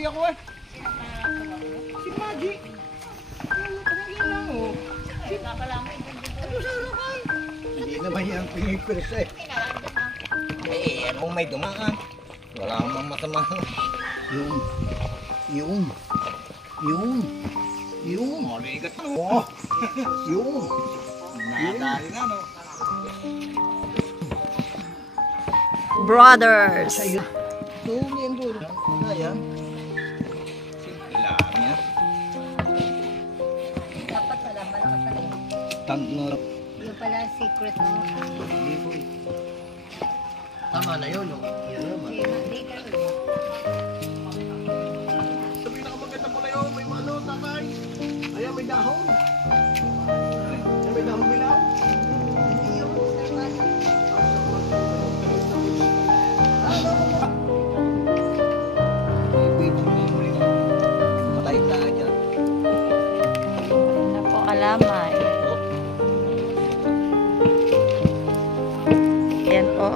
tuloy ako eh. Si Maggie. Yan lang oh. Ano sa harapan? Hindi naman yan pinipirsa eh. Eh, kung may dumaan. Wala namang masama. Yung. Maligat na. Oh. Yung. Nadali na no. Brothers. Ayun. Tuli ang bulo. Ayan. Simple lang yan. Dapat pala, malakas na rin. Tangno. Yung pala ang secret mo. Tama na yun. Yan naman. Hindi ka rin. Sabi na maganda pala yun. May ano, tatay. Ayan, may dahon. Ayan, may dahon bilang. Matay tayo dyan. Na po kalamay. Yan po.